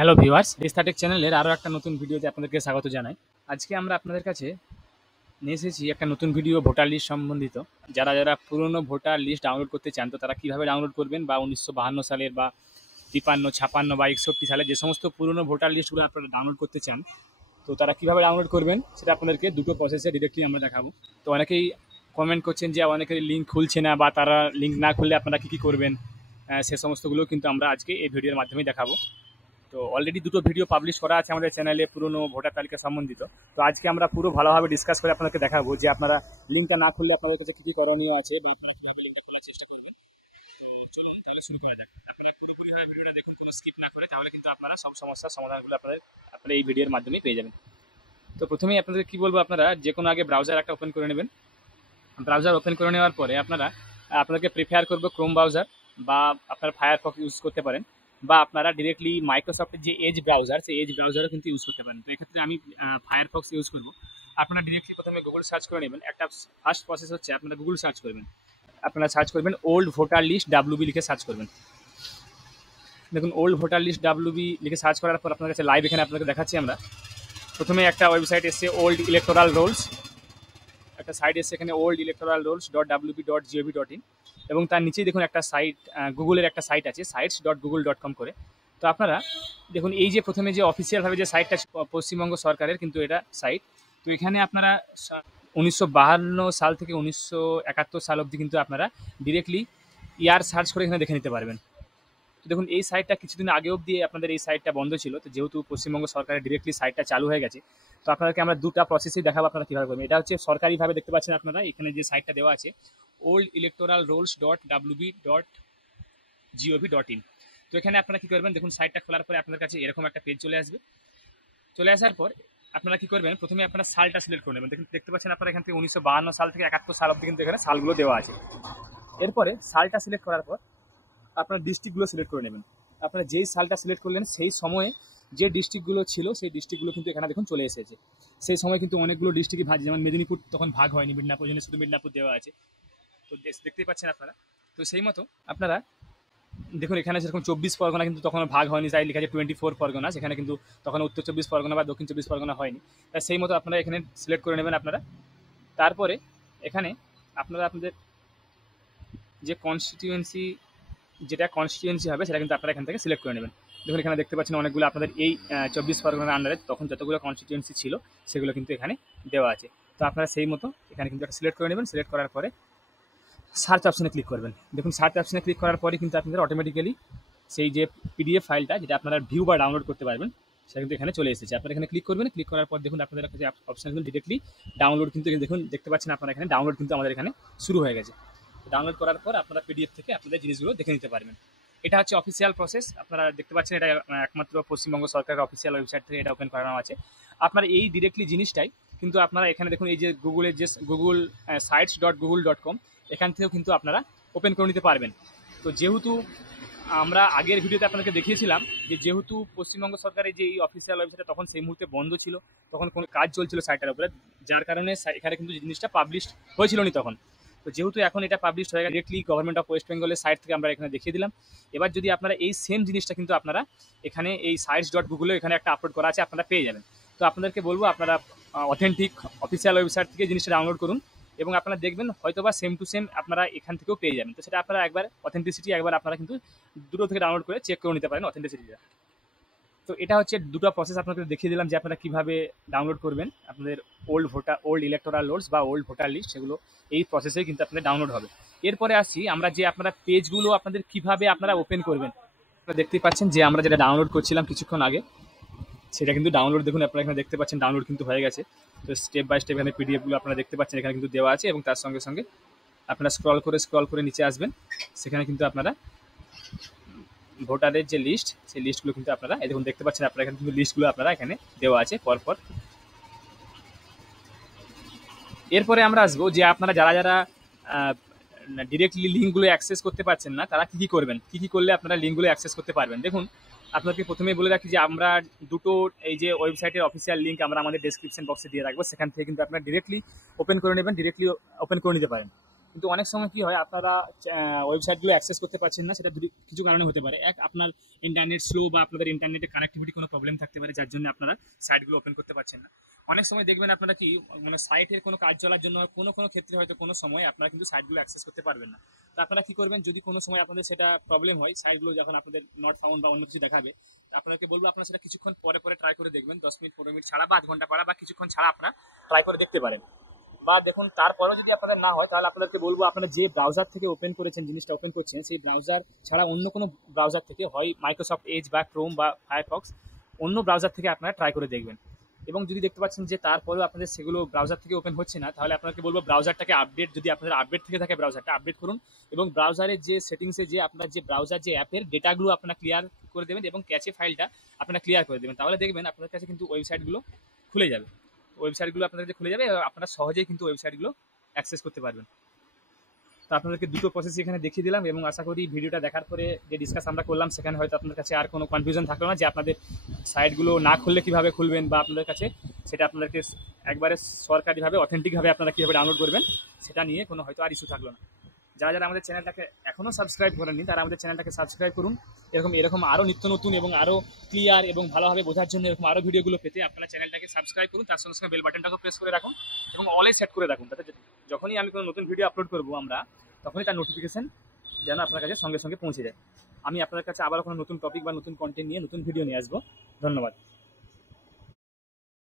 Hello viewers, রিস্তাটেক চ্যানেলের আরও একটা নতুন ভিডিওতে আপনাদেরকে স্বাগত জানাই। আজকে আমরা আপনাদের কাছে নিয়ে এসেছি একটা নতুন ভিডিও ভোটার লিস্ট সম্বন্ধিত। যারা পুরনো ভোটার লিস্ট ডাউনলোড করতে চান, তো তারা কীভাবে ডাউনলোড করবেন, বা 1952 সালের বা 53, 56 বা 61 সালে যে সমস্ত পুরনো ভোটার লিস্টগুলো আপনারা ডাউনলোড করতে চান, তো তারা কীভাবে ডাউনলোড করবেন সেটা আপনাদেরকে দুটো প্রসেসে ডিরেক্টলি আমরা দেখাবো। তো অনেকেই কমেন্ট করছেন যে অনেকের লিঙ্ক খুলছে না, বা তারা লিঙ্ক না খুললে আপনারা কী করবেন, সে সমস্তগুলো কিন্তু আমরা আজকে এই ভিডিওর মাধ্যমে দেখাবো। তো অলরেডি দুটো ভিডিও পাবলিশ করা আছে আমাদের চ্যানেলে পুরনো ভোটার তালিকা সম্বন্ধিত। তো আজকে আমরা পুরো ভালোভাবে ডিসকাস করে আপনাদেরকে দেখাবো যে আপনারা লিঙ্কটা না খুললে আপনাদের কাছে কী কী করণীয় আছে, বা আপনারা কীভাবে লিঙ্কটা খোলার চেষ্টা করবেন। তো চলুন তাহলে শুরু করা যাক। আপনারা পুরোপুরিভাবে ভিডিওটা দেখুন, কোনো স্কিপ না করে, তাহলে কিন্তু আপনারা সব সমস্যার সমাধানগুলো আপনারা এই ভিডিওর মাধ্যমে পেয়ে যাবেন। তো প্রথমেই আপনাদের কী বলবো, আপনারা যে কোনো আগে ব্রাউজার একটা ওপেন করে নেবেন। ব্রাউজার ওপেন করে নেওয়ার পরে আপনাদেরকে প্রিফার করবো ক্রোম ব্রাউজার, বা আপনারা ফায়ারফক্স ইউজ করতে পারেন, বা আপনারা ডিরেক্টলি মাইক্রোসফটের যে এজ ব্রাউজার, সেই এজ ব্রাউজারও কিন্তু ইউজ করতে পারেন। তো এক্ষেত্রে আমি ফায়ারফক্স ইউজ করবো। আপনারা ডিরেক্টলি প্রথমে গুগল সার্চ করে নেবেন। একটা ফার্স্ট প্রসেস হচ্ছে আপনারা গুগল সার্চ করবেন। আপনারা সার্চ করবেন ওল্ড ভোটার লিস্ট ডাব্লিউবি লিখে সার্চ করবেন। দেখুন, ওল্ড ভোটার লিস্ট ডাব্লিউবি লিখে সার্চ করার পর আপনার কাছে লাইভ এখানে আপনাকে দেখাচ্ছি আমরা। প্রথমে একটা ওয়েবসাইট এসছে ওল্ড ইলেকটোরাল রোলস, একটা সাইট এসছে এখানে oldelectoralrolls.wb.gov.in, এবং তার নিচেই দেখুন একটা সাইট, গুগলের একটা সাইট আছে sites.google.com করে। তো আপনারা দেখুন, এই যে প্রথমে যে অফিসিয়ালভাবে যে সাইটটা পশ্চিমবঙ্গ সরকারের কিন্তু এটা সাইট। তো এখানে আপনারা 1952 সাল থেকে 1971 সাল অবধি কিন্তু আপনারা ডিরেক্টলি ইয়ার সার্চ করে এখানে দেখে নিতে পারবেন। তো দেখুন, এই সাইটটা কিছুদিন আগে অবধি আপনাদের এই সাইটটা বন্ধ ছিল। তো যেহেতু পশ্চিমবঙ্গ সরকারের ডিরেক্টলি সাইটটা চালু হয়ে গেছে, তো আপনাদেরকে আমরা দুটো প্রসেসই দেখাবো আপনারা কীভাবে করবেন। এটা হচ্ছে সরকারিভাবে দেখতে পাচ্ছেন আপনারা, এখানে যে সাইটটা দেওয়া আছে oldelectoralrolls.wb.gov.in। তো এখানে আপনারা কী করবেন, দেখুন সাইটটা খোলার পরে আপনাদের কাছে এরকম একটা পেজ চলে আসবে। চলে আসার পর আপনারা কী করবেন, প্রথমে আপনারা সালটা সিলেক্ট করে নেবেন। দেখুন, দেখতে পাচ্ছেন আপনারা এখান থেকে 1952 সাল থেকে 71 সাল অবধি কিন্তু এখানে সালগুলো দেওয়া আছে। এরপরে সালটা সিলেক্ট করার পর আপনার ডিস্ট্রিক্টগুলো সিলেক্ট করে নেবেন। আপনারা যেই সালটা সিলেক্ট করলেন সেই সময়ে যে ডিস্ট্রিক্টগুলো ছিল সেই ডিস্ট্রিক্টগুলো কিন্তু এখানে দেখুন চলে এসেছে। সেই সময় কিন্তু অনেকগুলো ডিস্ট্রিক্টই ভাগ, যেমন মেদিনীপুর তখন ভাগ হয়নি, মিদনাপুর জন্য শুধু মিদনাপুর দেওয়া আছে। তো দেখতেই পাচ্ছেন আপনারা। তো সেই মতো আপনারা দেখুন, এখানে যেরকম 24 পরগনা কিন্তু তখন ভাগ হয়নি, তাই লেখা আছে 24 পরগনা, সেখানে কিন্তু তখন উত্তর 24 পরগনা বা দক্ষিণ 24 পরগনা হয়নি। তাই সেই মতো আপনারা এখানে সিলেক্ট করে নেবেন আপনারা। তারপরে এখানে আপনাদের যে কনস্টিটিউয়েন্সি হবে সেটা কিন্তু আপনারা এখান থেকে সিলেক্ট করে নেবেন। দেখুন, এখানে দেখতে পাচ্ছেন অনেকগুলো আপনাদের এই 24 পরগনার আন্ডারে তখন যতগুলো কনস্টিটিউয়েন্সি ছিল সেগুলো কিন্তু এখানে দেওয়া আছে। তো আপনারা সেই মতো এখানে কিন্তু একটা সিলেক্ট করে নেবেন। সিলেক্ট করার পরে সার্চ অপশনে ক্লিক করবেন। দেখুন, সার্চ অপশনে ক্লিক করার পরে কিন্তু আপনাদের অটোমেটিক্যালি সেই যে পিডিএফ ফাইলটা যেটা আপনারা ভিউ বা ডাউনলোড করতে পারবেন সেটা কিন্তু এখানে চলে এসেছে। আপনারা এখানে ক্লিক করবেন। ক্লিক করার পর দেখুন আপনাদের কাছে অপশন কিন্তু ডিরেক্টলি ডাউনলোড কিন্তু দেখুন দেখতে পাচ্ছেন আপনারা এখানে ডাউনলোড কিন্তু আমাদের এখানে শুরু হয়ে গেছে। ডাউনলোড করার পর আপনারা পিডিএফ থেকে আপনাদের জিনিসগুলো দেখে নিতে পারবেন। এটা হচ্ছে অফিসিয়াল প্রসেস। আপনারা দেখতে পাচ্ছেন এটা একমাত্র পশ্চিমবঙ্গ সরকারের অফিসিয়াল ওয়েবসাইট থেকে এটা ওপেন করানো আছে। আপনারা এই ডিরেক্টলি জিনিসটাই কিন্তু আপনারা এখানে দেখুন, এই যে গুগলের যে গুগল sites.google.com, এখান থেকেও কিন্তু আপনারা ওপেন করে নিতে পারবেন। তো যেহেতু আমরা আগের ভিডিওতে আপনাকে দেখিয়েছিলাম যে যেহেতু পশ্চিমবঙ্গ সরকারের যে এই অফিসিয়াল ওয়েবসাইটটা তখন সেই মুহূর্তে বন্ধ ছিল, তখন কোনো কাজ চলছিল সাইটটার উপরে, যার কারণে এখানে কিন্তু জিনিসটা পাবলিশ হয়েছিল না তখন। তো যেহেতু এখন এটা পাবলিশ হয়ে গেছে, ডিরেক্টলি গভর্নমেন্ট অফ ওয়েস্ট বেঙ্গলের সাইট থেকে আমরা এখানে দেখিয়ে দিলাম। এবার যদি আপনারা এই সেম জিনিসটা কিন্তু আপনারা এখানে এই sites.google এখানে একটা আপলোড করা আছে, আপনারা পেয়ে যাবেন। তো আপনাদেরকে বলবো আপনারা অথেন্টিক অফিসিয়াল ওয়েবসাইট থেকে জিনিসটা ডাউনলোড করুন, এবং আপনারা দেখবেন হয়তো বা সেম টু সেম আপনারা এখান থেকেও পেয়ে যাবেন। তো সেটা আপনারা একবার অথেন্টিসিটি একবার আপনারা কিন্তু দুটো থেকে ডাউনলোড করে চেক করে নিতে পারেন অথেন্টিসিটিটা। তো এটা হচ্ছে দুটো প্রসেস আপনাদের দেখিয়ে দিলাম যে আপনারা কীভাবে ডাউনলোড করবেন আপনাদের ওল্ড ইলেকটোরাল রোলস বা ওল্ড ভোটার লিস্ট, সেগুলো এই প্রসেসেই কিন্তু আপনাদের ডাউনলোড হবে। এরপরে আসি আমরা যে আপনারা পেজগুলো আপনাদের কীভাবে আপনারা ওপেন করবেন। আপনারা দেখতেই পাচ্ছেন যে আমরা যেটা ডাউনলোড করছিলাম কিছুক্ষণ আগে, সেটা কিন্তু ডাউনলোড দেখুন আপনারা এখানে দেখতে পাচ্ছেন ডাউনলোড কিন্তু হয়ে গেছে। তো স্টেপ বাই স্টেপ এখানে পিডিএফগুলো আপনারা দেখতে পাচ্ছেন এখানে কিন্তু দেওয়া আছে, এবং তার সঙ্গে সঙ্গে আপনারা স্ক্রল করে নিচে আসবেন। সেখানে কিন্তু আপনারা ভোটারের যে লিস্ট, সেই লিস্টগুলো কিন্তু আপনারা এই দেখুন দেখতে পাচ্ছেন, আপনারা এখানে কিন্তু লিস্টগুলো আপনারা এখানে দেওয়া আছে পরপর। এরপরে আমরা আসবো যে আপনারা যারা ডিরেক্টলি লিঙ্কগুলো অ্যাক্সেস করতে পারছেন না, তারা কী করবেন, কী করলে আপনারা লিঙ্কগুলো অ্যাক্সেস করতে পারবেন। দেখুন, আপনাকে প্রথমেই বলে রাখি যে আমরা দুটো এই যে ওয়েবসাইটের অফিসিয়াল লিঙ্ক আমরা আমাদের ডেসক্রিপশন বক্সে দিয়ে রাখবো, সেখান থেকে কিন্তু আপনারা ডিরেক্টলি ওপেন করে নেবেন, ডিরেক্টলি ওপেন করে নিতে পারেন। কিন্তু অনেক সময় কি হয়, আপনারা ওয়েবসাইটগুলো অ্যাক্সেস করতে পারছেন না, সেটা কিছু কারণে হতে পারে। এক, আপনার ইন্টারনেট স্লো বা আপনাদের ইন্টারনেটে কানেক্টিভিটি কোনো প্রবলেম থাকতে পারে, যার জন্য আপনারা সাইটগুলো ওপেন করতে পারছেন না। অনেক সময় দেখবেন আপনারা কি, মানে সাইটের কোনো কাজ চলার জন্য কোনো কোনো ক্ষেত্রে হয়তো কোনো সময় আপনারা কিন্তু সাইটগুলো অ্যাক্সেস করতে পারবেন না। তো আপনারা কি করবেন, যদি কোনো সময় আপনাদের সেটা প্রবলেম হয়, সাইটগুলো যখন আপনাদের নট ফাউন্ড বা অন্য কিছু দেখাবে, আপনাকে বলবো আপনারা সেটা কিছুক্ষণ পরে পরে ট্রাই করে দেখবেন, 10 মিনিট 15 মিনিট ছাড়া বা আধ ঘন্টা পরে বা কিছুক্ষণ ছাড়া আপনারা ট্রাই করে দেখতে পারেন। বা দেখুন তারপরেও যদি আপনাদের না হয়, তাহলে আপনাদেরকে বলবো আপনারা যে ব্রাউজার থেকে ওপেন করেছেন, জিনিসটা ওপেন করছেন, সেই ব্রাউজার ছাড়া অন্য কোনো ব্রাউজার থেকে, হয় মাইক্রোসফট এজ বা ক্রোম বা ফায়ারফক্স, অন্য ব্রাউজার থেকে আপনারা ট্রাই করে দেখবেন। এবং যদি দেখতে পাচ্ছেন যে তারপরেও আপনাদের সেগুলো ব্রাউজার থেকে ওপেন হচ্ছে না, তাহলে আপনাকে বলবো ব্রাউজারটাকে আপডেট, যদি আপনাদের আপডেট থেকে থাকে ব্রাউজারটা আপডেট করুন, এবং ব্রাউজারের যে সেটিংসে যে আপনার যে ব্রাউজার যে অ্যাপের ডেটাগুলো আপনারা ক্লিয়ার করে দেবেন এবং ক্যাচে ফাইলটা আপনারা ক্লিয়ার করে দেবেন, তাহলে দেখবেন আপনাদের কাছে কিন্তু ওয়েবসাইটগুলো খুলে যাবে। ওয়েবসাইটগুলো আপনাদের কাছে খুলে যাবে এবং আপনারা সহজেই কিন্তু ওয়েবসাইটগুলো অ্যাক্সেস করতে পারবেন। তো আপনাদেরকে দুটো প্রসেস এখানে দেখিয়ে দিলাম, এবং আশা করি ভিডিওটা দেখার পরে যে ডিসকাস আমরা করলাম, সেখানে হয়তো আপনার কাছে আর কোনো কনফিউশন থাকলো না যে আপনাদের সাইটগুলো না খুললে কীভাবে খুলবেন, বা আপনাদের কাছে সেটা আপনাদেরকে একবারে সরকারিভাবে অথেন্টিকভাবে আপনারা কীভাবে ডাউনলোড করবেন, সেটা নিয়ে কোনো হয়তো আর ইস্যু থাকলো না। যারা যারা আমাদের চ্যানেলটাকে এখনও সাবস্ক্রাইব করেননি, তারা আমাদের চ্যানেলটাকে সাবস্ক্রাইব করুন। এরকম আরও নিত্য নতুন এবং আরও ক্লিয়ার এবং ভালোভাবে বোঝার জন্য এরকম আরও ভিডিওগুলো পেতে আপনারা চ্যানেলটাকে সাবস্ক্রাইব করুন, তার সঙ্গে সঙ্গে বেল বাটনটাকে প্রেস করে রাখুন এবং অলে সেট করে রাখুন, তাতে যখনই আমি কোনো নতুন ভিডিও আপলোড করবো আমরা, তখনই তার নোটিফিকেশন যেন আপনার কাছে সঙ্গে সঙ্গে পৌঁছে যায়। আমি আপনার কাছে আবার কোনো নতুন টপিক বা নতুন কন্টেন্ট নিয়ে নতুন ভিডিও নিয়ে আসবো। ধন্যবাদ।